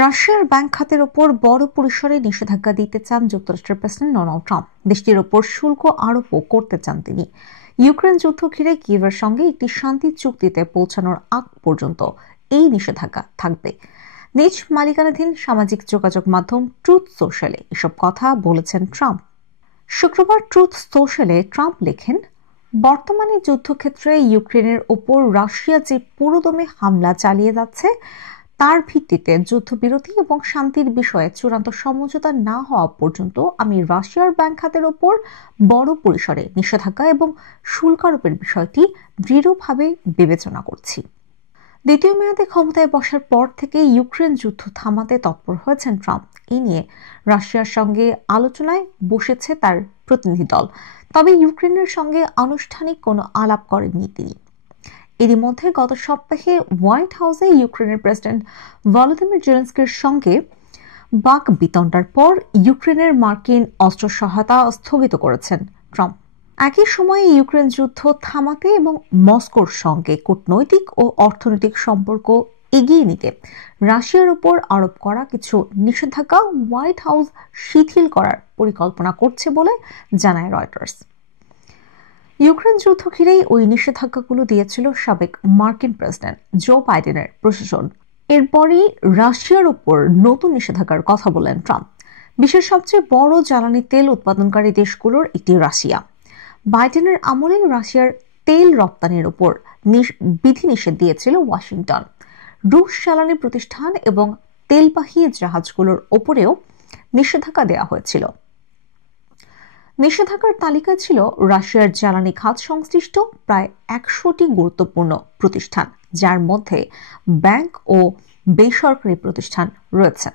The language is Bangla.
রাশিয়ার ব্যাংক খাতের ওপর বড় পরিসরে নিষেধাজ্ঞা দিতে চান যুক্তরাষ্ট্রের প্রেসিডেন্ট ডোনাল্ড ট্রাম্প। দেশটির ওপর শুল্ক আরোপও করতে চান তিনি। ইউক্রেন যুদ্ধ ঘিরে কিয়েভের সঙ্গে একটি শান্তি চুক্তিতে পৌঁছানোর আগ পর্যন্ত এই নিষেধাজ্ঞা থাকবে। নিজ মালিকানাধীন সামাজিক যোগাযোগ মাধ্যম ট্রুথ সোশ্যালে এসব কথা বলেছেন ট্রাম্প। শুক্রবার ট্রুথ সোশ্যালে ট্রাম্প লেখেন, বর্তমানে যুদ্ধক্ষেত্রে ইউক্রেনের ওপর রাশিয়া যে পুরোদমে হামলা চালিয়ে যাচ্ছে তার ভিত্তিতে যুদ্ধবিরতি এবং শান্তির বিষয়ে চূড়ান্ত সমঝোতা না হওয়া পর্যন্ত আমি রাশিয়ার ব্যাংক খাতের ওপর বড় পরিসরে নিষেধাজ্ঞা এবং শুল্ক আরোপের বিষয়টি দৃঢ়ভাবে বিবেচনা করছি। দ্বিতীয় মেয়াদে ক্ষমতায় বসার পর থেকে ইউক্রেন যুদ্ধ থামাতে তৎপর হয়েছেন ট্রাম্প। এ নিয়ে রাশিয়ার সঙ্গে আলোচনায় বসেছে তার প্রতিনিধি দল, তবে ইউক্রেনের সঙ্গে আনুষ্ঠানিক কোনো আলাপ করেননি তিনি। এরই মধ্যে গত সপ্তাহে হোয়াইট হাউসে ইউক্রেনের প্রেসিডেন্ট ভলোদিমির জেলেনস্কির সঙ্গে বাক বিতণ্ডার পর ইউক্রেনের মার্কিন অস্ত্র সহায়তা স্থগিত করেছেন ট্রাম্প। একই সময়ে ইউক্রেন যুদ্ধ থামাতে এবং মস্কোর সঙ্গে কূটনৈতিক ও অর্থনৈতিক সম্পর্ক এগিয়ে নিতে রাশিয়ার উপর আরোপ করা কিছু নিষেধাজ্ঞা হোয়াইট হাউস শিথিল করার পরিকল্পনা করছে বলে জানায় রয়টার্স। ইউক্রেন যুদ্ধ ঘিরেই ওই নিষেধাজ্ঞাগুলো দিয়েছিল সাবেক মার্কিন প্রেসিডেন্ট জো বাইডেনের প্রশাসন। এরপরই রাশিয়ার উপর নতুন নিষেধাজ্ঞার কথা বলেন ট্রাম্প। বিশ্বের সবচেয়ে বড় জ্বালানি তেল উৎপাদনকারী দেশগুলোর একটি রাশিয়া। বাইডেনের আমলে রাশিয়ার তেল রপ্তানির উপর বিধিনিষেধ দিয়েছিল ওয়াশিংটন। রুশ জ্বালানি প্রতিষ্ঠান এবং তেলবাহী জাহাজগুলোর ওপরেও নিষেধাজ্ঞা দেওয়া হয়েছিল। নিষেধাজ্ঞার তালিকায় ছিল রাশিয়ার জ্বালানি খাত সংশ্লিষ্ট প্রায় 100টি গুরুত্বপূর্ণ প্রতিষ্ঠান, যার মধ্যে ব্যাংক ও বেসরকারি প্রতিষ্ঠান রয়েছে।